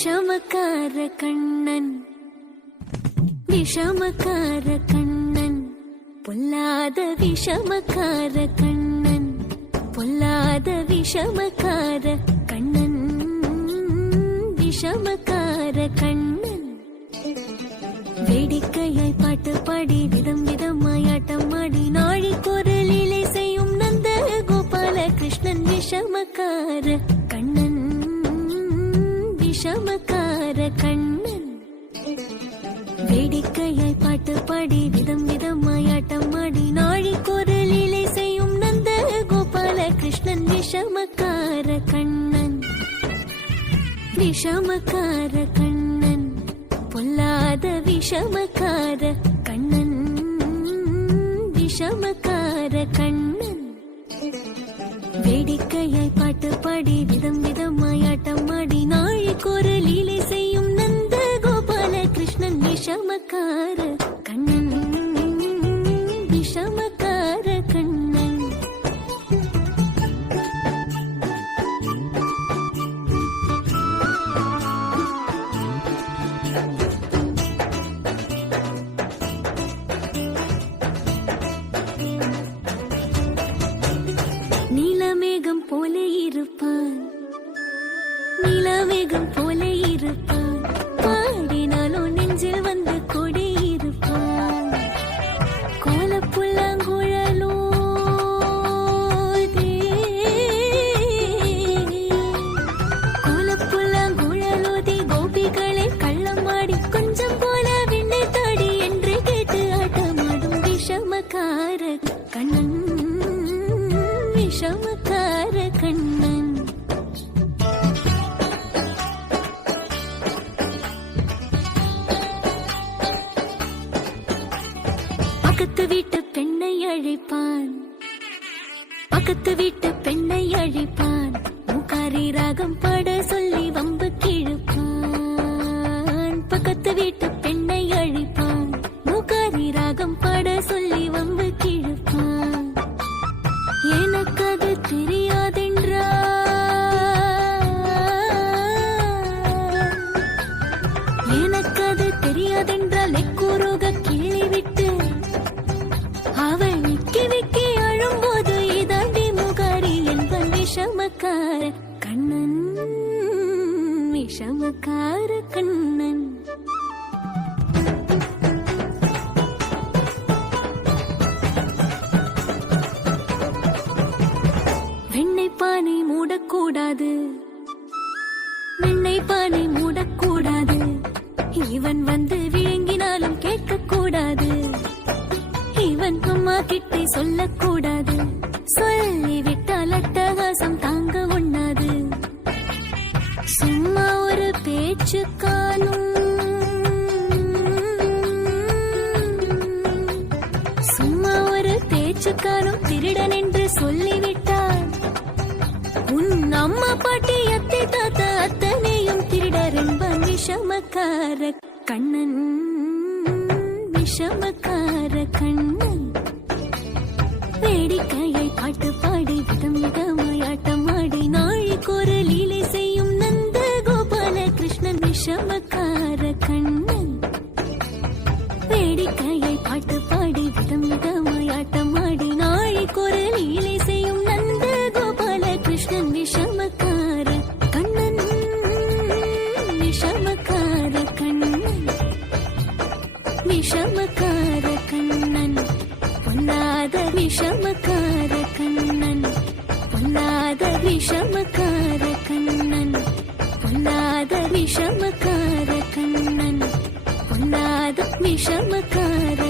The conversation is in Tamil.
விஷமக்கார கண்ணன் விஷமக்கார கண்ணன் பொல்லாத விஷமக்கார கண்ணன் பொல்லாத விஷமக்கார கண்ணன் விஷமக்கார கண்ணன் வேடிக்கையாய் பாட்டு பாடி விதம் விதமாய் ஆட்டம் ஆடி நாழி குரலிலை செய்யும் நந்த கோபால கிருஷ்ணன் விஷமக்கார கண்ணன் விஷமக்கார கண்ணன் வேடிக்கையாய் பாட்டு பாடி விதம் விதமாய் ஆட்டம் ஆடி நாழி குரலிலை செய்யும் நந்த கோபால கிருஷ்ணன் விஷமக்கார கண்ணன் விஷமக்கார கண்ணன் பொல்லாத விஷமக்கார கண்ணன் விஷமக்கார கண்ணன் வேடிக்கையாய் பாட்டு பாடி விதம் விதமாய் ஆட்டம் ஆடி நாழி குரலிலை செய்யும் நந்த கோபால கிருஷ்ணன் விஷமக்கார கண்ணன் விஷமக்கார கண்ணன் நீலமேகம் போல இருப்பான் நீலமேகம் போல இருப்பான் பாடினாலும் நெஞ்சில் வந்து கொடியிருப்பான் கோலப்புல்லாங்குழலோ கோலப்புல்லாங்குழலோதி கோபிகளை கள்ளமாடி கொஞ்சம் போல விண்ணை தாடி என்று கேட்டு ஆட்டமாடும் விஷமக்கார கண்ணன் விஷமக்கார கண்ணன் பக்கத்து வீட்டு பெண்ணை அழைப்பான் பக்கத்து வீட்டு பெண்ணை அழைப்பான் முகாரி ராகம் பாட சொல்லி வம்பு கிழப்பான் பக்கத்து வீட்டு பெண்ணை அழைப்பான் முகாரி ராகம் பாட சொல்லி வம்பு கிழப்பான் எனக்கு அது தெரியாதென்றால் எக்கூறுக கிள்ளி விட்டு அவள் விக்கி விக்கி அழும்போது இதாண்டி முகாரி என்பன் விஷமக்கார கண்ணன் விஷமக்கார கண்ணன் வெண்ணெய் பானை மூடக்கூடாது வெண்ணெய் பானை மூடக்கூடாது இவன் வந்து விழுங்கினாலும் கேட்கக்கூடாது இவன் அம்மா கிட்டே சொல்லக்கூடாது சொல்லிவிட்டால் அட்டகாசம் தாங்க உண்ணாது சும்மா ஒரு பேச்சு காணும் சும்மா ஒரு பேச்சு காணும் திருடன் என்று சொல்லிவிட்டார் உன் அம்மா பாட்டி அத்தை தாத்தா அத்தனையும் திருடர் என்பன் விஷமக்கார கண்ணன் விஷமக்கார கண்ணன் வேடிக்கையை பாட்டு பாடி விதம் விதமாய் ஆட்டம் ஆடி நாழி குரலிலை செய்யும் நந்த கோபால கிருஷ்ணன் விஷமக்கார கண்ணன் வேடிக்கையை பாட்டு பாடி விதம் விதமாய் ஆட்டம் ஆடி நாழி குரலிலை செய்யும் நந்த கோபால கிருஷ்ணன் விஷமக்கார கண்ணன் விஷமக்கார கண்ணன் விஷமக்கார கண்ணன் பொல்லாத விஷமக்கார கண்ணன் பொல்லாத விஷமக்கார கண்ணன் பொல்லாத விஷமக்கார கண்ணன் பொல்லாத விஷமக்கார